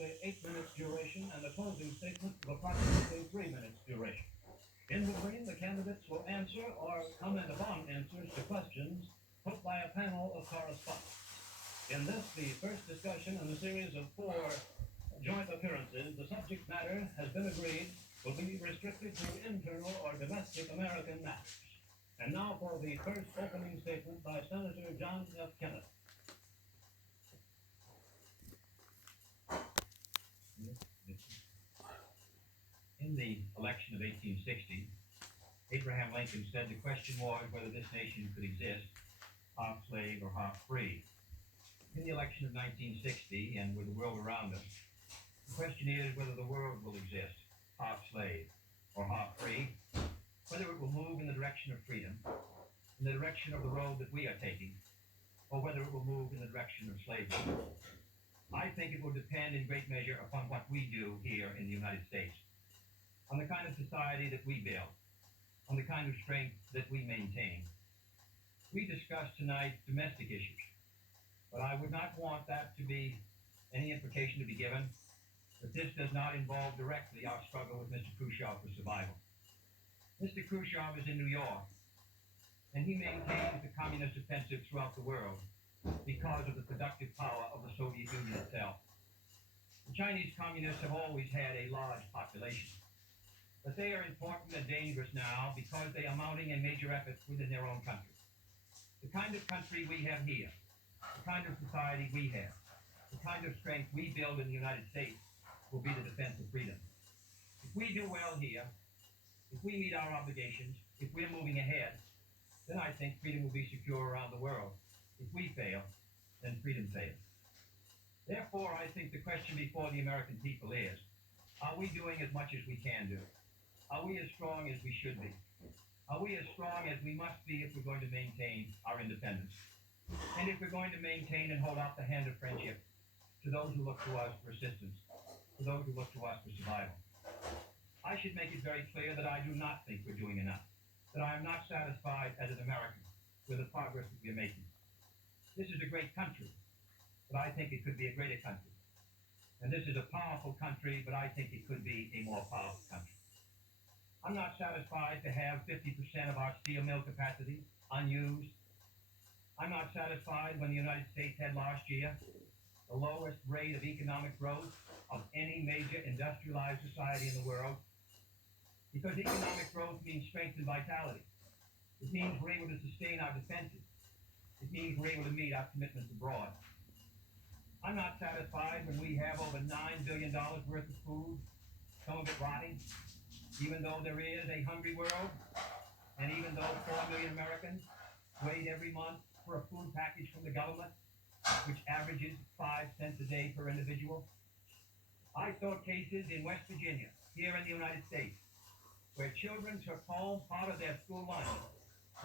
approximately 8 minutes duration and a closing statement of approximately 3 minutes duration. In between, the candidates will answer or comment upon answers to questions put by a panel of correspondents. In this, the first discussion in the series of 4 joint appearances, the subject matter has been agreed will be restricted to internal or domestic American matters. And now for the first opening statement by Senator John F. Kennedy. In the election of 1860, Abraham Lincoln said the question was whether this nation could exist half slave or half free. In the election of 1960, and with the world around us, the question is whether the world will exist half slave or half free, whether it will move in the direction of freedom, in the direction of the road that we are taking, or whether it will move in the direction of slavery. I think it will depend in great measure upon what we do here in the United States, on the kind of society that we build, on the kind of strength that we maintain. We discussed tonight domestic issues, but I would not want that to be any implication to be given that this does not involve directly our struggle with Mr. Khrushchev for survival. Mr. Khrushchev is in New York, and he maintains the communist offensive throughout the world because of the productive power of the Soviet Union itself. The Chinese communists have always had a large population, but they are important and dangerous now because they are mounting a major effort within their own country. The kind of country we have here, the kind of society we have, the kind of strength we build in the United States will be the defense of freedom. If we do well here, if we meet our obligations, if we're moving ahead, then I think freedom will be secure around the world. If we fail, then freedom fails. Therefore, I think the question before the American people is, are we doing as much as we can do? Are we as strong as we should be? Are we as strong as we must be if we're going to maintain our independence? And if we're going to maintain and hold out the hand of friendship to those who look to us for assistance, to those who look to us for survival? I should make it very clear that I do not think we're doing enough, that I am not satisfied as an American with the progress that we are making. This is a great country, but I think it could be a greater country. And this is a powerful country, but I think it could be a more powerful country. I'm not satisfied to have 50% of our steel mill capacity unused. I'm not satisfied when the United States had last year the lowest rate of economic growth of any major industrialized society in the world, because economic growth means strength and vitality. It means we're able to sustain our defenses. It means we're able to meet our commitments abroad. I'm not satisfied when we have over $9 billion worth of food, some of it rotting, even though there is a hungry world, and even though 4 million Americans wait every month for a food package from the government, which averages 5 cents a day per individual. I saw cases in West Virginia, here in the United States, where children took home part of their school lunch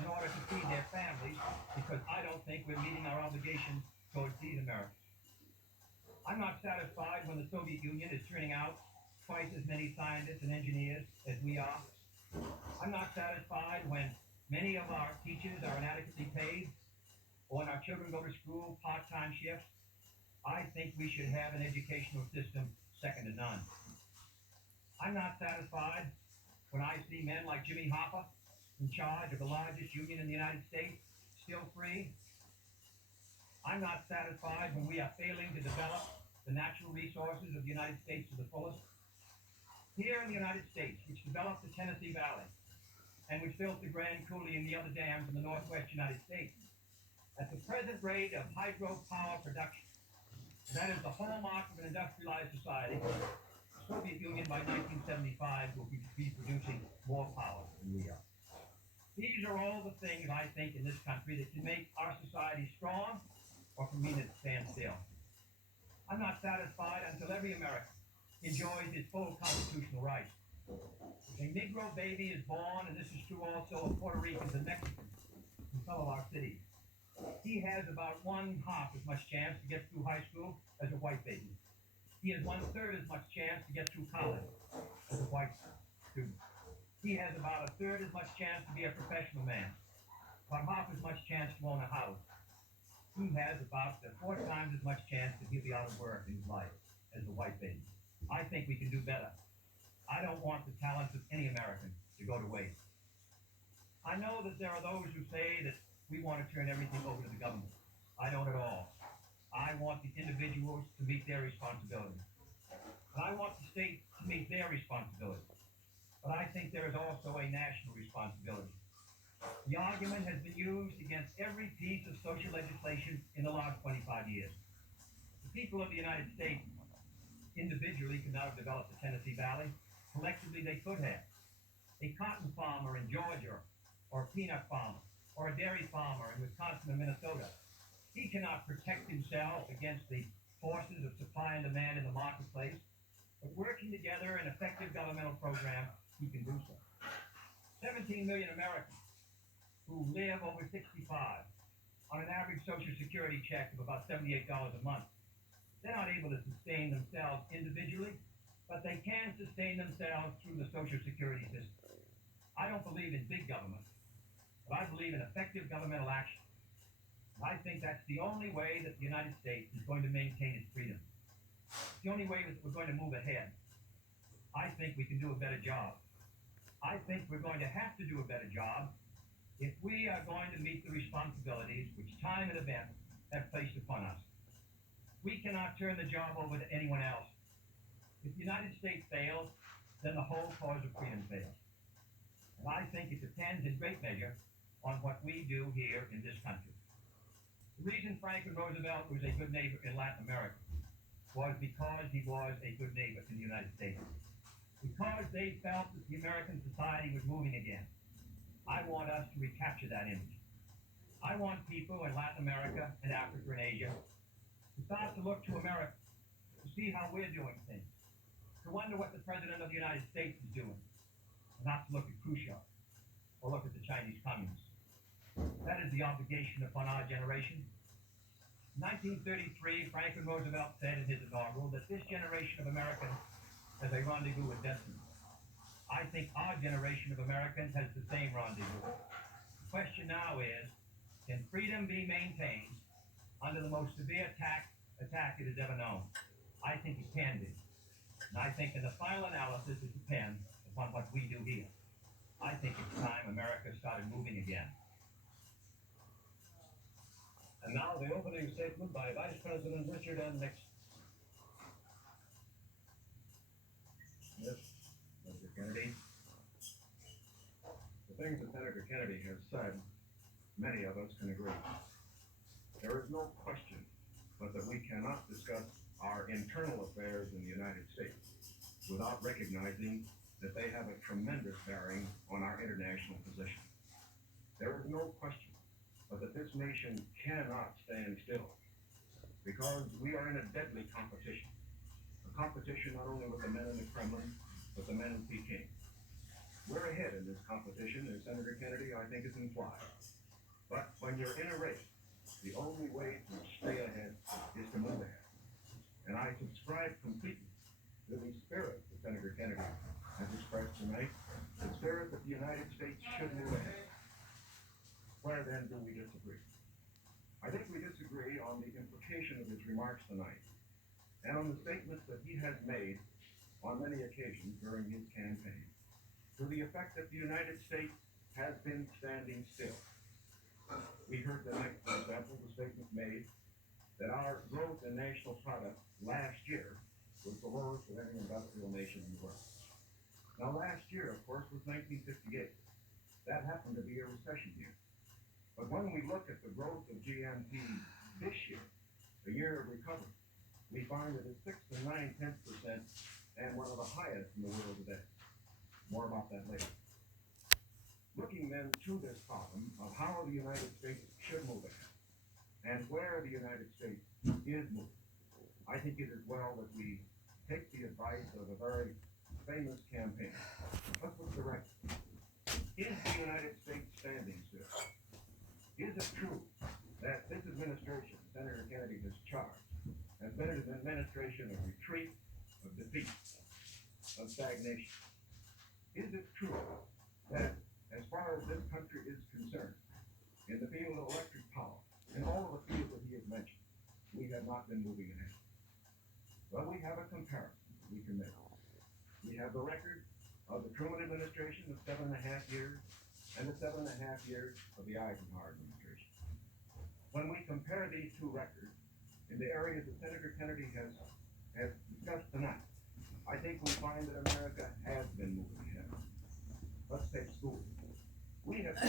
in order to feed their families, because I don't think we're meeting our obligations towards these Americans. I'm not satisfied when the Soviet Union is turning out twice as many scientists and engineers as we are. I'm not satisfied when many of our teachers are inadequately paid, or when our children go to school part-time shifts. I think we should have an educational system second to none. I'm not satisfied when I see men like Jimmy Hoffa in charge of the largest union in the United States, still free. I'm not satisfied when we are failing to develop the natural resources of the United States to the fullest. Here in the United States, which developed the Tennessee Valley, and which built the Grand Coulee and the other dams in the northwest United States, at the present rate of hydropower production, that is the hallmark of an industrialized society, the Soviet Union by 1975 will be producing more power than we are. These are all the things, I think, in this country that can make our society strong or can mean it stands still. I'm not satisfied until every American enjoys his full constitutional rights. A Negro baby is born, and this is true also of Puerto Ricans and Mexicans in some of our cities. He has about 1/2 as much chance to get through high school as a white baby. He has 1/3 as much chance to get through college as a white student. He has about 1/3 as much chance to be a professional man, about 1/2 as much chance to own a house. He has about 4 times as much chance that he'll be out of work in his life as the white baby. I think we can do better. I don't want the talents of any American to go to waste. I know that there are those who say that we want to turn everything over to the government. I don't at all. I want the individuals to meet their responsibilities. And I want the states to meet their responsibilities. But I think there is also a national responsibility. The argument has been used against every piece of social legislation in the last 25 years. The people of the United States individually could not have developed the Tennessee Valley. Collectively, they could have. A cotton farmer in Georgia, or a peanut farmer, or a dairy farmer in Wisconsin and Minnesota, he cannot protect himself against the forces of supply and demand in the marketplace. But working together in an effective governmental program, he can do so. 17 million Americans who live over 65 on an average Social Security check of about $78 a month. They're not able to sustain themselves individually, but they can sustain themselves through the Social Security system. I don't believe in big government, but I believe in effective governmental action. And I think that's the only way that the United States is going to maintain its freedom. It's the only way that we're going to move ahead. I think we can do a better job. I think we're going to have to do a better job if we are going to meet the responsibilities which time and events have placed upon us. We cannot turn the job over to anyone else. If the United States fails, then the whole cause of freedom fails. And I think it depends in great measure on what we do here in this country. The reason Franklin Roosevelt was a good neighbor in Latin America was because he was a good neighbor in the United States. Because they felt that the American society was moving again. I want us to recapture that image. I want people in Latin America and Africa and Asia to start to look to America, to see how we're doing things, to wonder what the President of the United States is doing, and not to look at Khrushchev or look at the Chinese communists. That is the obligation upon our generation. In 1933, Franklin Roosevelt said in his inaugural that this generation of Americans has a rendezvous with destiny. I think our generation of Americans has the same rendezvous. The question now is, can freedom be maintained under the most severe attack it has ever known? I think it can be. And I think in the final analysis, it depends upon what we do here. I think it's time America started moving again. And now the opening statement by Vice President Richard M. Nixon. Yes, Mr. Kennedy. The things that Senator Kennedy has said, many of us can agree. There is no question but that we cannot discuss our internal affairs in the United States without recognizing that they have a tremendous bearing on our international position. There is no question but that this nation cannot stand still because we are in a deadly competition. A competition not only with the men in the Kremlin, but the men in Peking. We're ahead in this competition, as Senator Kennedy, I think, is implied. But when you're in a race, the only way to stay ahead is to move ahead. And I subscribe completely to the spirit that Senator Kennedy has expressed tonight, the spirit that the United States should move ahead. Where then do we disagree? I think we disagree on the implication of his remarks tonight and on the statements that he has made on many occasions during his campaign to the effect that the United States has been standing still. We heard tonight, for example, the statement made that our growth in national product last year was the lowest of any industrial nation in the world. Now, last year, of course, was 1958. That happened to be a recession year. But when we look at the growth of GNP this year, a year of recovery, we find that it's 6 to 9/10% and one of the highest in the world today. More about that later. Looking then to this problem of how the United States should move ahead and where the United States is moving, I think it is well that we take the advice of a very famous campaign. Let's look direct. Is the United States standing still? Is it true that this administration, Senator Kennedy has charged, has been an administration of retreat, of defeat, of stagnation? Is it true that as far as this country is concerned, in the field of electric power, in all of the fields that he has mentioned, we have not been moving ahead? Well, we have a comparison we can make. We have the record of the Truman administration of 7.5 years and the 7.5 years of the Eisenhower administration. When we compare these two records in the areas that Senator Kennedy has discussed tonight, I think we find that America has been moving ahead. Let's take schools. We have